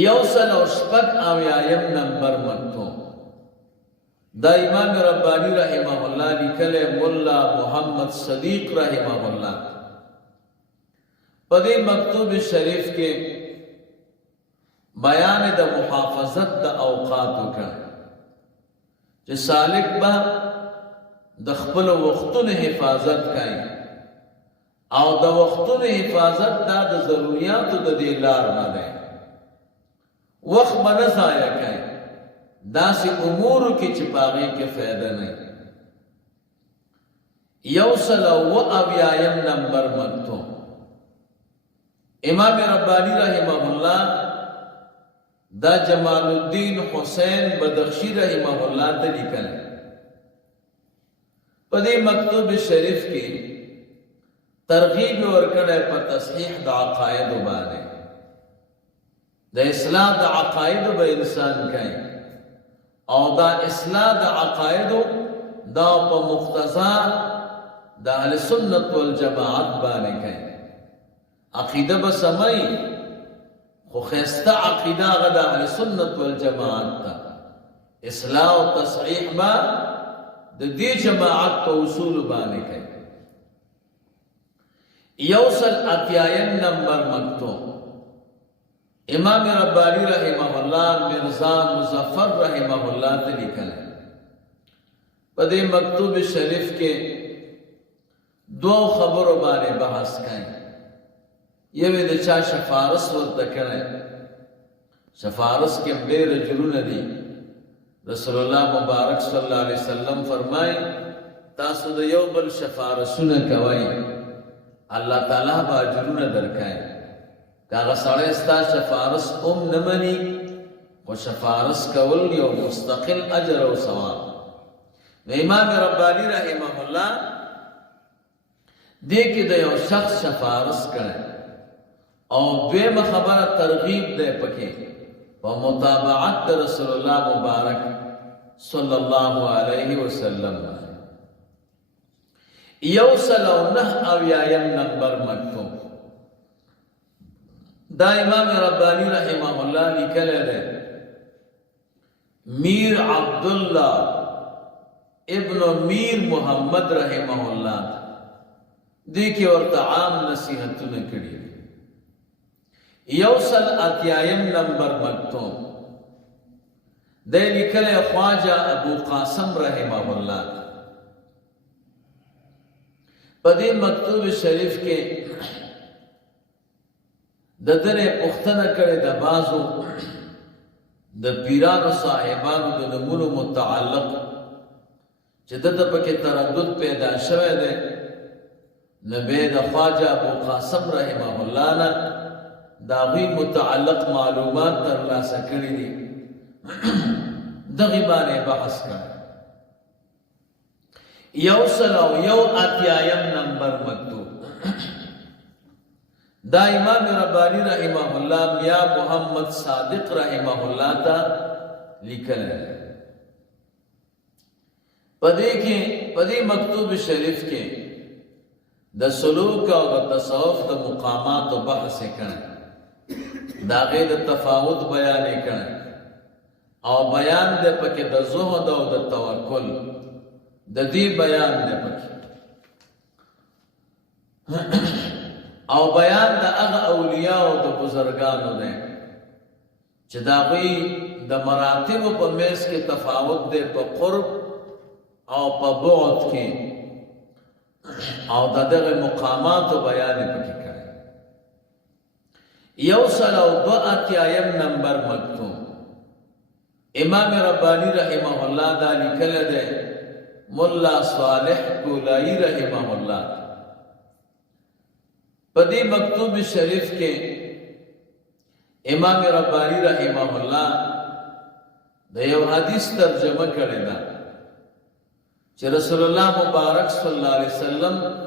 یوصل او شپږ اویایم نمبر مکتوب دا امام ربانی رحمه الله لیکلی ملا محمد صدیق رحمه الله په دې مکتوب شریف کې بیان د محافظت د اوقاتو کا چې سالک به د خپل وختونو حفاظت کوي او د وختونو حفاظت دا د ضرورتو د دې لار نه ده وخت باندې ضایع کوي داسې امور کې چې پاغي کې فائدہ نه یوصل او اویایم نمبر مکتوب امام ربانی رحمه الله دا جمال الدین حسین بدخشی رحمه الله ته لیکل په دې مکتوب شریف کې ترغیب ورکړه په تصحیح د عقاید باندې د اصلاح د عقاید به انسان کوي او دا اصلاح د عقاید دا په مقتضا د اهل سنت والجماعت باندې کوي عقیده به سمای خو خسته عقیده غ د اهل سنت والجماعت ته اصلاح او تصحیح با د دې جماعت په اصول باندې کوي یوصل اتیایم نمبر مکتوب امام ربانی رحمه الله مرزا مظفر رحمه الله ته لیکل په دې مکتوب شریف کې دو خبرو باندې بحث کوي یوه د چا شفارس ورته کړي شفارس کې ډېر جرونه دي رسول الله مبارک صلی الله علیه وسلم فرمای تاسو د یو بل شفارسونه کوي الله تعالی به اجرونه درکړي کاغه سړی ستا شفارس نه مني او شفارس کول یو مستقل اجر او ثواب امام ربانی رحمه الله دې کې د یو شخص شفارس کړي او دویمه خبره ترغیب ده پکې په متابعت د رسول الله مبارک صلی الله علیه وسلم یوصل او نه اویایم نمبر مکتوب دا امام ربانی رحمه الله لیکلی ده میر عبدالله ابن میر محمد رحمه الله دې کې ورته عام نصیحتونه کړي یوصل اتیایم نمبر مکتوب دې لیکلی خواجه ابو قاسم رحمه الله په دې مکتوب شریف کې د دې پوښتنه کړې د بازو د پیرانو صاحبانو د نمونو متعلق چې د پکې تردد پیدا شوه ده نبی د خواجه ابو قاسم رحمه الله نه داوی متعلق معلومات ترلاسه کړې دي دغه باندې بحث کړ یوصل او یو اتیایم نمبر مکتوب دا امام ربانی رحمه الله میا محمد صادق رحمه الله تا لیکل پدې مکتوب شریف کې د سلوک او د تصوف د مقامات او بحث کړي دا غي د تفاوت بیان کړي او بیان د پکې د زهد او د توکل د دې بیان د پکې او بیان د هغه اولیاء او د بزرګانو ده چې دا غي د مراتب په میس کې تفاوت ده په قرب او په بعد کې او دغه مقامات بیان پکې کړي یوصل او دو اتیایم نمبر مکتوب امام ربانی رحمه الله دا لیکل ده مولا صالح کولایی رحمه الله پدې مکتوب شریف کې امام ربانی رحمه الله د یو حدیث ترجمه کړی ده چې رسول الله مبارک صلی الله علیه وسلم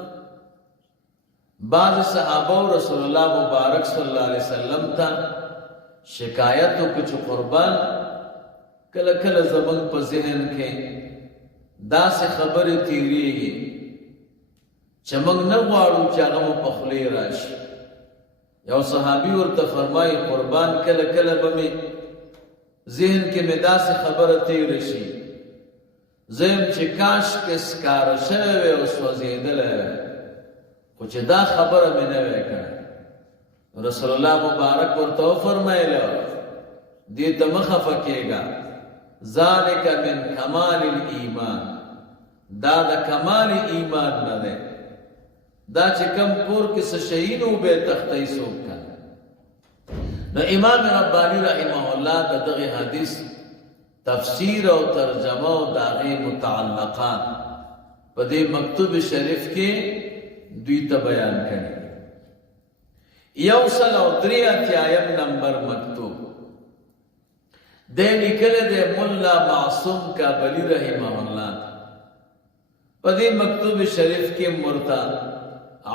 بعض صحابه رسول الله مبارک صلی الله علیه وسلم ته شکایت وکړي چې قربان کله کله زمون په ذهن کې داسې خبرې تیریږي چې موږ نه غواړو چې هغه په خولې راشي یو صحابی ورته فرمایي قربان کله کله به مې ذهن کې مې داسې خبره تېره شي زم چې کاش کې سکاره شوی وی او سوځېدلی وی خو چې دا خبره مې نه وی کړې رسول الله مبارک ورته وفرمایله دې ته مه خفه کېږه ذلک من کمال الایمان دا د کمال ایمان نه دی دا چې کم کور کې څه شي نو به تختی څوک کنه نو امام ربانی رحمه الله د دغه حدیث تفسیر او ترجمه او داغه متعلقات په دې مکتوب شریف کې دوی ته بیان کړي یو سل او 83 نمبر مکتوب د لیکل د مولا معصوم کابلی رحمه الله په دې مکتوب شریف کې مرتا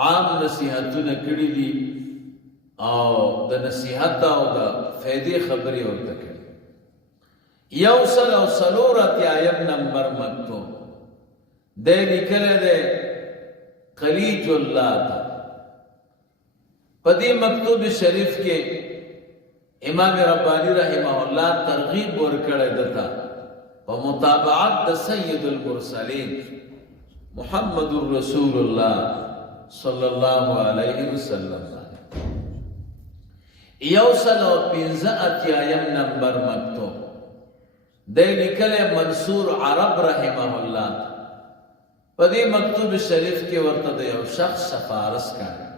عام نصیحتونه کړي دي او د نصیحت او د فائدې خبرې ورته کړي یو سل او 84 نمبر مکتوب د لیکل د خلیج الله په دې مکتوب شریف کې امام ربانی رحمه الله ترغیب ورکړی دتا په متابعت د سید المرسلین محمد رسول الله صلی الله علیه وسلم یو سل او 85 نمبر مکتوب د لیکل منصور عرب رحمه الله په دې مکتوب شریف کې ورته د یو شخص سفارش کړي